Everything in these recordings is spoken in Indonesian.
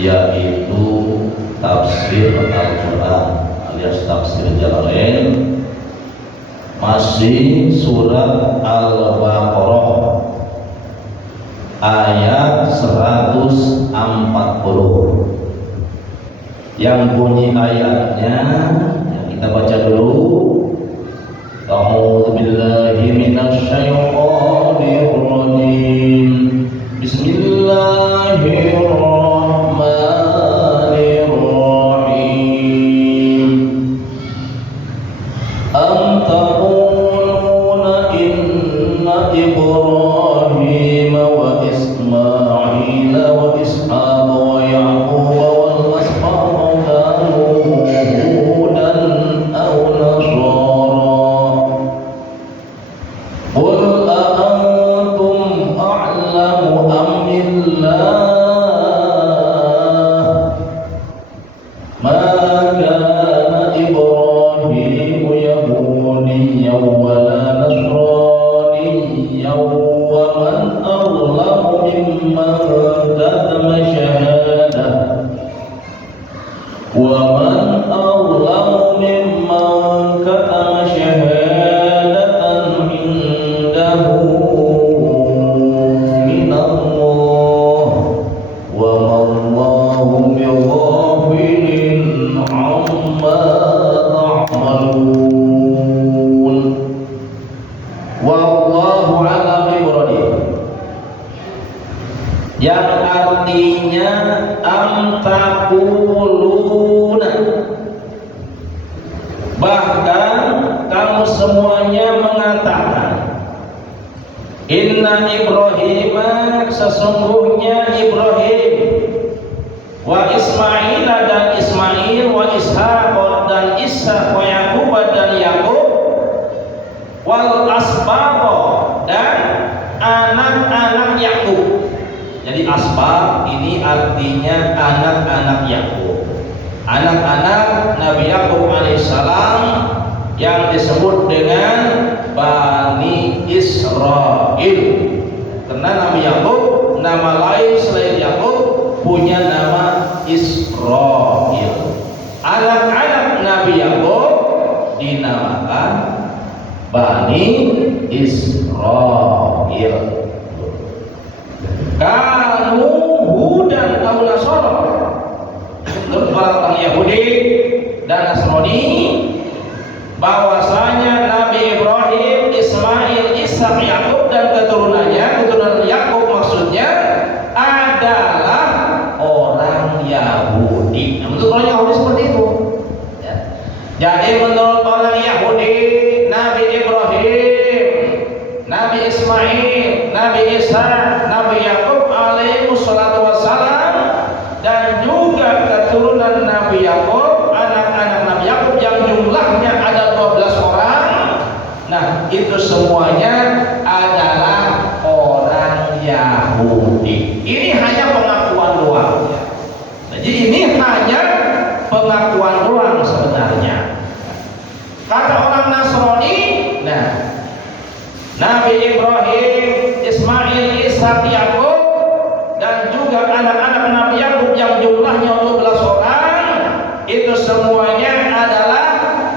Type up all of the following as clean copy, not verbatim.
yaitu tafsir Al-Quran alias tafsir Jalalain, masih surat Al-Baqarah ayat 140 yang bunyi ayatnya yang kita baca dulu. A'udzu billahi minasy syaithanir rajim. Bismillahirrahmanirrahim. Am taquluna inna Ibrahim wa Ismail wa Ishaq wa Yaqub wal asbaq kanu hudan aw nasara. Qul a antum a'lamu am billah ma kana Ibrahim yahudiyyan wa la nasraniyyan wa man azlamu mimman katama shahadah wa man azlamu mimman katama shahadatan indahu min Allah wa ma Allahu bighafilin amma ta'malun. Wallahu a'lam bishawab. Yang artinya am taquluna, bahkan kamu semuanya mengatakan, inna Ibrahim, sesungguhnya Ibrahim, wa Ismail dan Ismail, wa Ishaq dan Ishaq, wa Yaqub dan Yaqub, wal asbaq dan anak-anak Yaqub. Jadi asbab ini artinya anak-anak Yakub, anak-anak Nabi Yakub alaihissalam yang disebut dengan Bani Israil. Karena Nabi Yakub nama lain selain Yakub punya nama Israil. Anak-anak Nabi Yakub dinamakan Bani Israil. Kanu hudan aw nasara, untuk orang Yahudi dan Nasrani, bahwasanya Nabi Ibrahim, Ismail, Ishak, Yakub dan keturunannya, keturunan Yakub maksudnya adalah orang Yahudi. Nah, menurut orang Yahudi seperti itu. Ya. Jadi menurut orang Yahudi, Nabi Ibrahim, Nabi Ismail, Nabi Ishak, Nabi Yakub alaihi salatu wassalam, dan juga keturunan Nabi Yakub, anak-anak Nabi Yakub yang jumlahnya ada 12 orang. Nah, itu semuanya adalah orang Yahudi. Ini hanya pengakuan doang. Jadi ini hanya pengakuan doang sebenarnya. Kata orang Nasrani, nah, Nabi Ibrahim, Ismail, Ishak, Yakub dan juga anak-anak Nabi Yakub yang jumlahnya 12 orang, itu semuanya adalah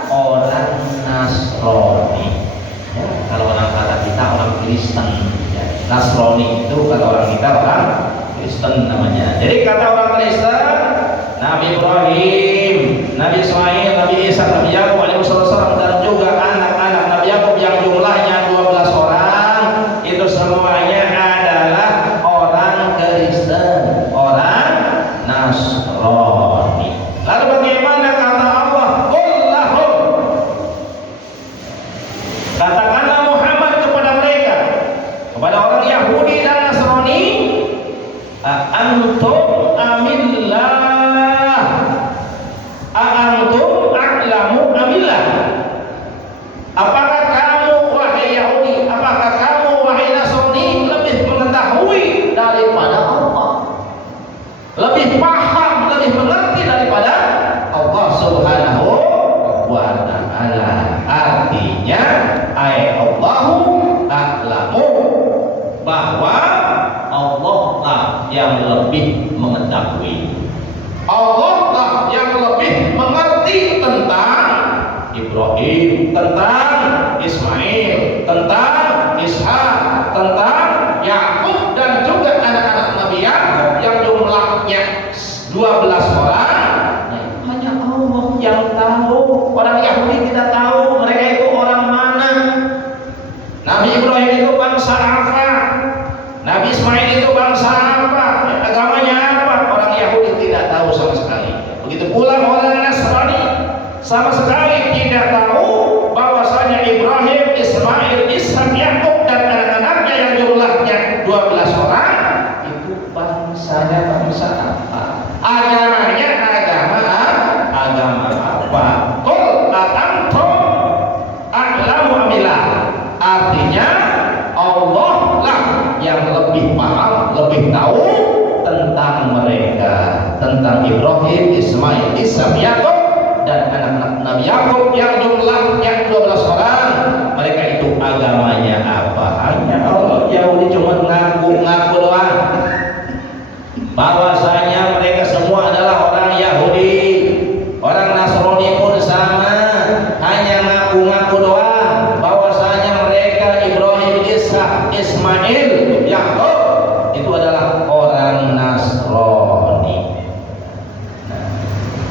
orang Nasrani. Ya, kalau orang kata kita orang Kristen, ya. Nasrani itu kata orang kita orang Kristen namanya. Jadi kata orang Kristen, Nabi Ibrahim, Nabi Ismail, Nabi Ishak, Nabi Yakub alaihissalam dan juga anak-anak Nabi Yakub yang jumlahnya 12 orang, itu semuanya adalah orang Kristen, orang Nasrani. Lalu bagaimana kata Allah? Qul lahum, katakanlah Muhammad kepada mereka, kepada orang Yahudi dan Nasrani, antum amillah, antum a'lamu amillah. Apakah kamu wahai Yahudi, apakah kamu wahai Nasrani lebih mengetahui daripada Allah, lebih paham, lebih mengerti daripada Allah Subhanahu wa ta'ala? Artinya Allahu a'lamu, bahwa Allah lah yang lebih mengetahui. Allah lah yang lebih mengerti tentang Ibrahim, tentang Ismail, tentang Ishak, tentang Yakub dan juga anak-anak Nabi Yakub yang jumlahnya 12 orang. Hanya Allah yang tahu. Orang Yahudi tidak tahu mereka itu orang mana. Nabi Ibrahim itu bangsa apa? Nabi Ismail itu bangsa apa? Agamanya apa? Orang Yahudi tidak tahu sama sekali. Begitu pula orang Nasrani sama sekali tidak tahu bahwasanya Ibrahim, Ismail, Ishak, Yakub dan anak-anaknya yang jumlahnya 12 orang itu bangsanya bangsa apa? Agamanya agama apa? Qul a'antum a'lamu amillah. Artinya Allah lah yang lebih paham, lebih tahu tentang mereka, tentang Ibrahim, Ismail, Ishak, Yakub dan anak-anak Nabi Yakub yang jumlahnya 12 orang. Mereka itu agamanya apa? Hanya Allah. Yahudi cuma ngaku-ngaku doang bahwasanya mereka semua adalah orang Yahudi. Orang Nasrani pun sama, hanya ngaku-ngaku doang bahwasanya mereka Ibrahim, Ishak, Ismail, Yakub itu adalah orang Nasrani.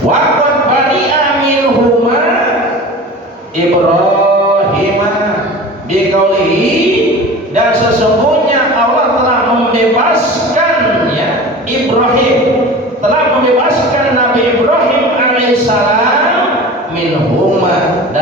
Waqad bari'a minhuma Ibrahim biqaulihi, dan sesungguhnya Allah telah membebaskan Ibrahim, telah membebaskan Nabi Ibrahim alaihissalam minhuma